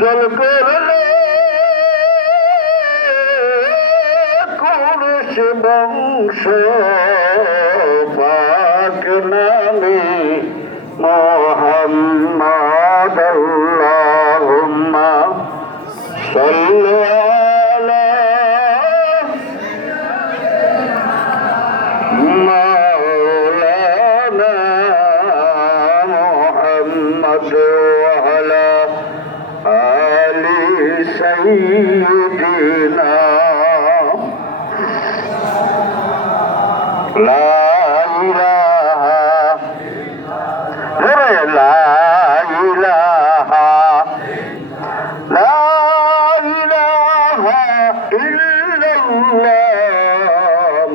অঞ্চল করলে কোরস বংশ পাক নামে মোহাম্মদ আল্লাহুম্মা সাল্লাল্লাহু Madre. سيدنا لا إله غير لا إله لا إله إلا الله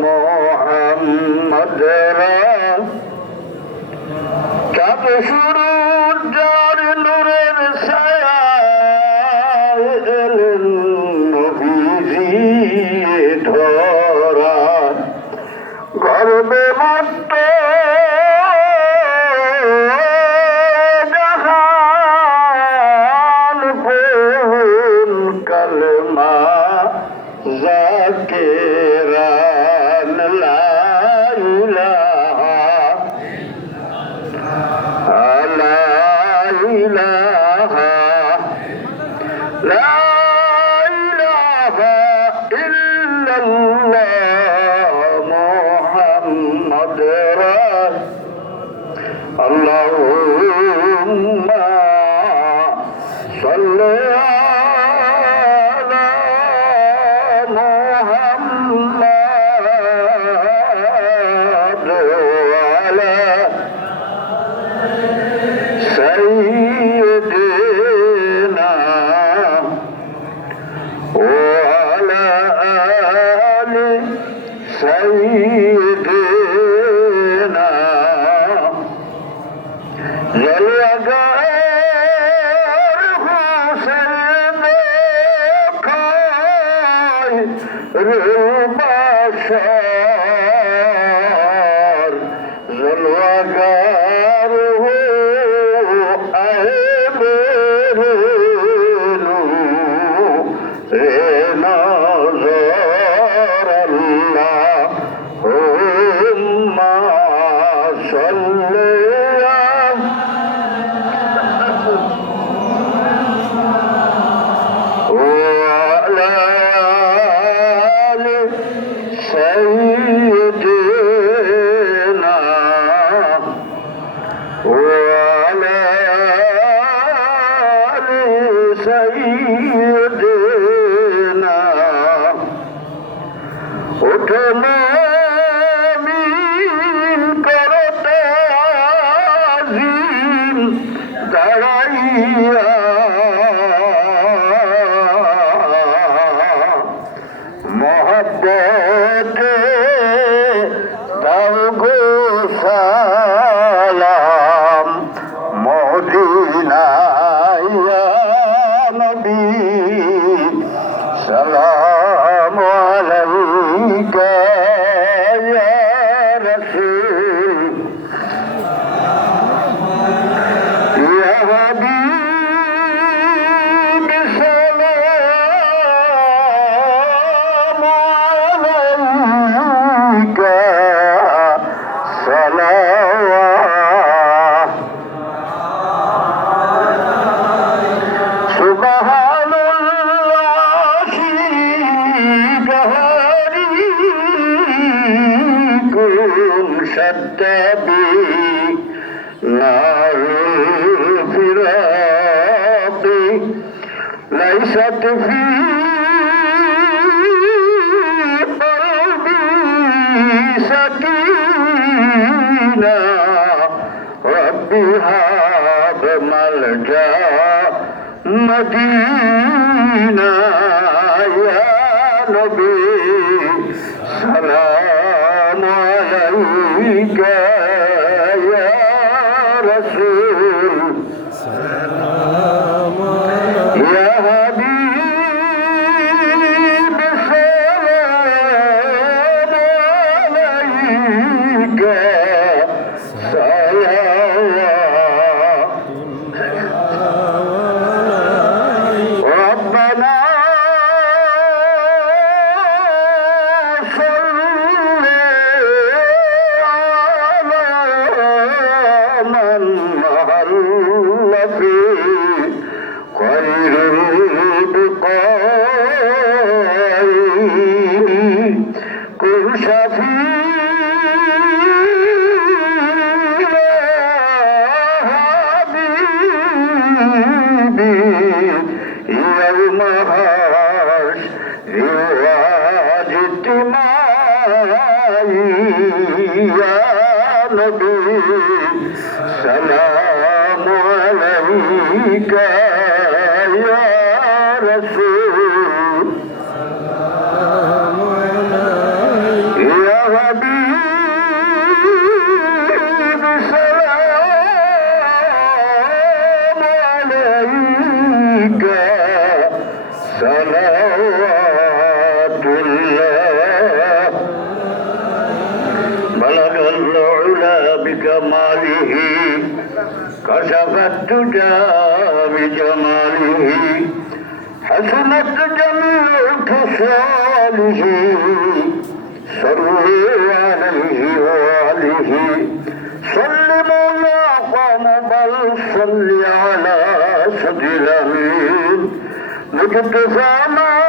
محمد رسول রূপাশা here تتبي نار الفراق ليست في قلبي سكينة ربي هاب ملجأ مدينة সালাম আলাইকা। حسنت جميع خصاله صلوا عليه وآله صل مولا قام بل صل على سيد الأمين مجتفى ما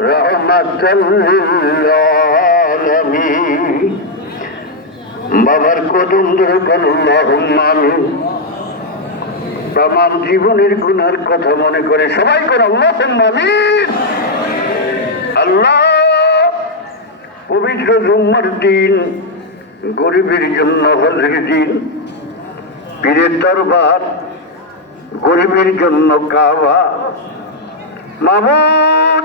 رحمة للعالمين বাবার কদম আমি তাম জীবনের গুনার কথা মনে করে সবাই করে, আল্লাহ আল্লাহ, পবিত্র জুম্মার দিন, গরিবের জন্য হজের দিন, পীরের দরবার, গরিবের জন্য কাবা। মামুন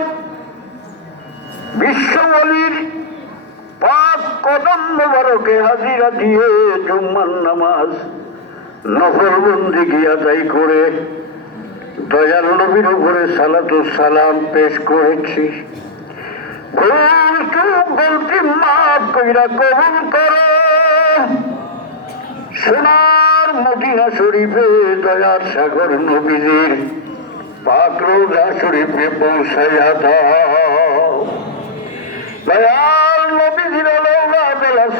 বিশ্ববলির দিয়ে সালাম পেশ করেছি। করো। সোনার মদিনা শরীফে দয়ার সাগর নবীজির পাক রোজা শরীফে পৌঁছাইয়া দাও। লৌলা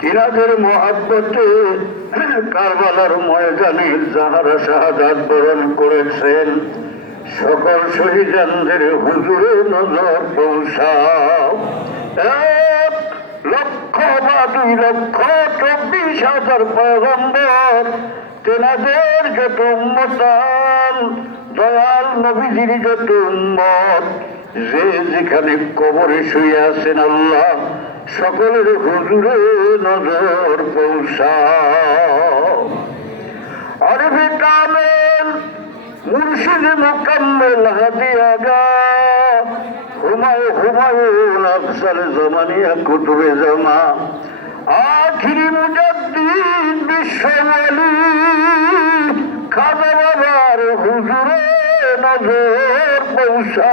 তিনাদের মহাব্বতে কারবালার ময়দানে যাহারা শাহাদাত বরণ করেছেন, সকল শহীদানদের হুজুরে নজর এক লক্ষ বা দুই লক্ষ চব্বিশ হাজার পয়গম্বর, তেনাদের যত উম্মতান দয়াল নবীজির যত উম্মত যে যেখানে কবরে শুয়ে আছেন আল্লাহ, সকলের হুজুরে নজর হুমায়ুন আফসার জমানিয়া জমা। আখিরি মুজাদ্দিদ বিশ্বমালি হুজুরে নজর পৌঁছা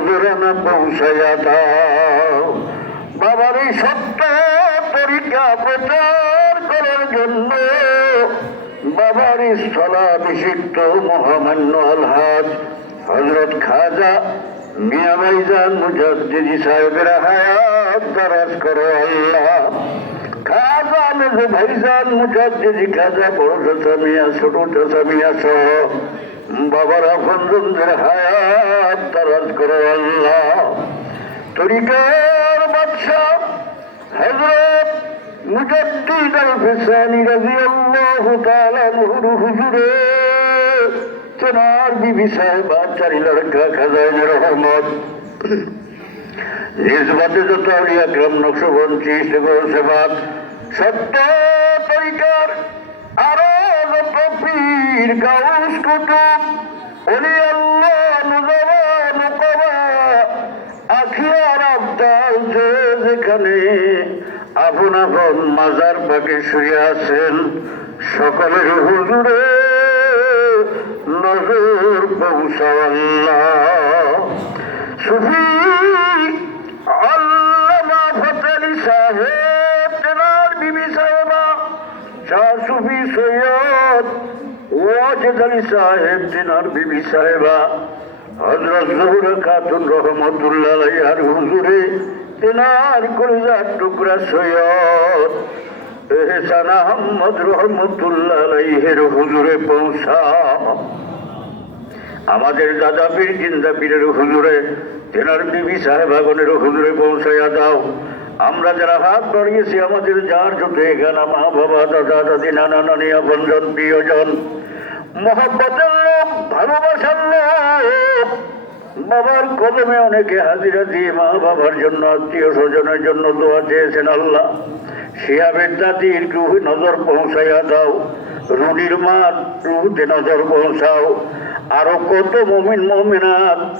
নজরানা পৌঁছাইয়া দাও। বাবার এই সত্য তরিকা প্রচার করার জন্য বাবার স্থলাভিষিক্ত মহামান্য আলহাজ হজরত খাজা মিয়া ভাইজান সাহেবের হায়াত দারাজ করো আল্লাহ। খাজা মেজো ভাইজান মুজাদ্দিদি খাজা বড় চাচা মিয়া, ছোট চাচা মিয়া সহ বাবার আপনজনদের হায়াত দারাজ করো আল্লাহ। তরিকার বাদশাহ হযরত মুজাদ্দিদ আল ফিসানি রাদিয়াল্লাহু তাআলা নুর হুজুরে তেনার বিবি সাহেবা চারি লড়কা খাজাইন রহমত। নিসবতে যত আলিয়া গ্রাম নকশবঞ্চি সেবল সেবাত। সত্য তরিকার পীর গাউস কুতুব অলি আল্লাহ নজবা নকবা আখিয়ার আবদাল যে যেখানে আপন আপন মাজার পাকে শুয়ে আছেন, সকলের হুজুরে নজর পৌঁছাও সুফি সাহেব বিবি সাহেবা। খাতুন টুকরা পৌঁছা আমাদের দাদা পীর, জিন্দা পীরের হুজুরে, তেনার বিবি সাহেবাগনের হুজুরে পৌঁছাইয়া দাও। আমরা যারা হাত বাড়িয়েছি, আমাদের যার জোটে এখানে মা বাবা দাদা, দাদি, নানা নানি আপনজন প্রিয়জন মহব্বতের লোক, ভালোবাসার লোক। বাবার কদমে অনেকে হাজিরা দিয়ে মা বাবার জন্য, আত্মীয় স্বজনের জন্য দোয়া চেয়েছেন আল্লাহ। শিয়াবের দাদির রুহ নজর পৌঁছাইয়া দাও। রুডির মা রুহতে নজর পৌঁছাও। আরও কত মমিন, মমিনাত।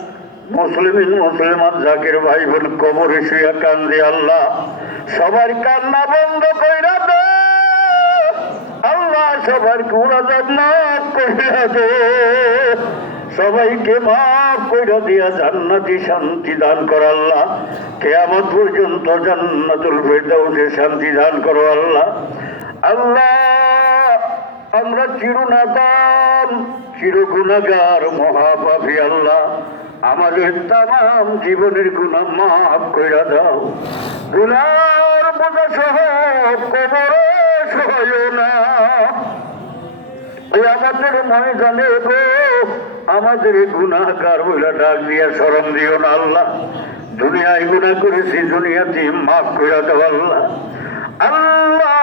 মুসলিমিন, মুসলিমাত, জাকির ভাই বোন কবরে শুয়া কান্দে আল্লাহ। সবার কান্না বন্ধ কইরা দে। আল্লাহ সবার গুণা মাফ কইরা সবাইকে মাফ কইরা দিয়া জান্নাতি শান্তি দান কর আল্লাহ। কেয়ামত পর্যন্ত জান্নাতুল ফেরদাউসে শান্তি দান করো আল্লাহ। আল্লাহ, আমরা চিরনাদাম চির গুণাগার আল্লাহ। আমাদের তাম জীবনের গুণা মাফ কইরা দাও। গুনার বোঝা সহ কবরে সহায় না। আমাদের ময়দানে আমাদের গুণাকার বইলা ডাক দিয়া স্মরণ দিও না আল্লাহ। দুনিয়ায় গুণা করেছি, দুনিয়াতে মাফ কইরা দাও আল্লাহ। আল্লাহ,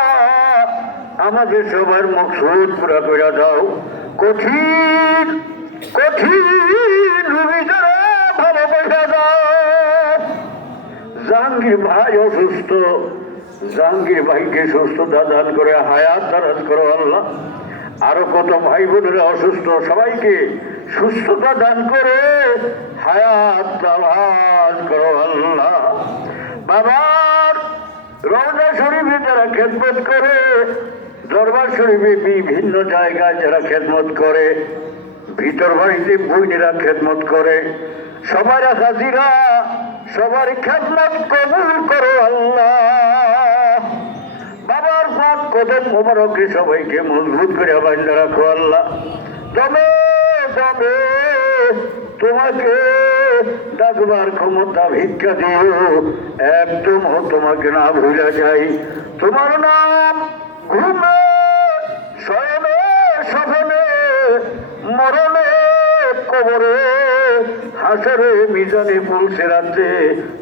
আমাদের সবার মকসুদ পুরা কইরা দাও। কঠিন কঠিন ভালো পয়সা দাও। জাহাঙ্গীর ভাই অসুস্থ। জাহাঙ্গীর ভাইকে সুস্থতা দান করে, হায়াত দারাজ করো আল্লাহ। আরও কত ভাই বোনেরা অসুস্থ, সবাইকে সুস্থতা দান করে, হায়াত দারাজ করো আল্লাহ। বাবার রওজা শরীফে যারা খেদমত করে, দরবার শরীফে বিভিন্ন জায়গায় যারা খেদমত করে, ভিতর বাড়িতে বইনেরা খেদমত করে, সবার হাজিরা, সবার খেদমত কবুল করো আল্লাহ। কদম মোবারকে সবাইকে মজবুত করে বান্ধা রাখো আল্লাহ। তবে তবে তোমাকে ডাকবার ক্ষমতা ভিক্ষা দিও। একদম তোমাকে না ভুলে যাই। তোমার নাম ঘুমে, শয়নে স্বপনে মরণে, কবরে, হাসরে, মিজানে পৌঁছে রাতে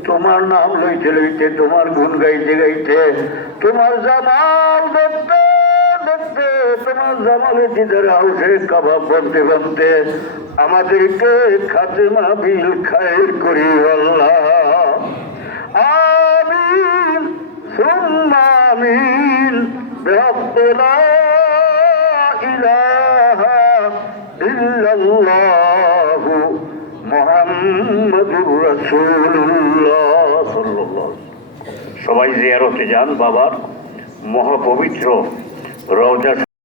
তোমার নাম লইতে লইতে তোমার গুণ গাইতে গাইতে তোমার জামাল দেখতে দেখতে তোমার জামালে দিদার হাউসে কাবাব বলতে বলতে, আমাদেরকে খাতে মাবিল খায়ের করি, আল্লাহ। মহান মধুর আমিন সবাই জিয়ারতে যান বাবার মহাপবিত্র রওজা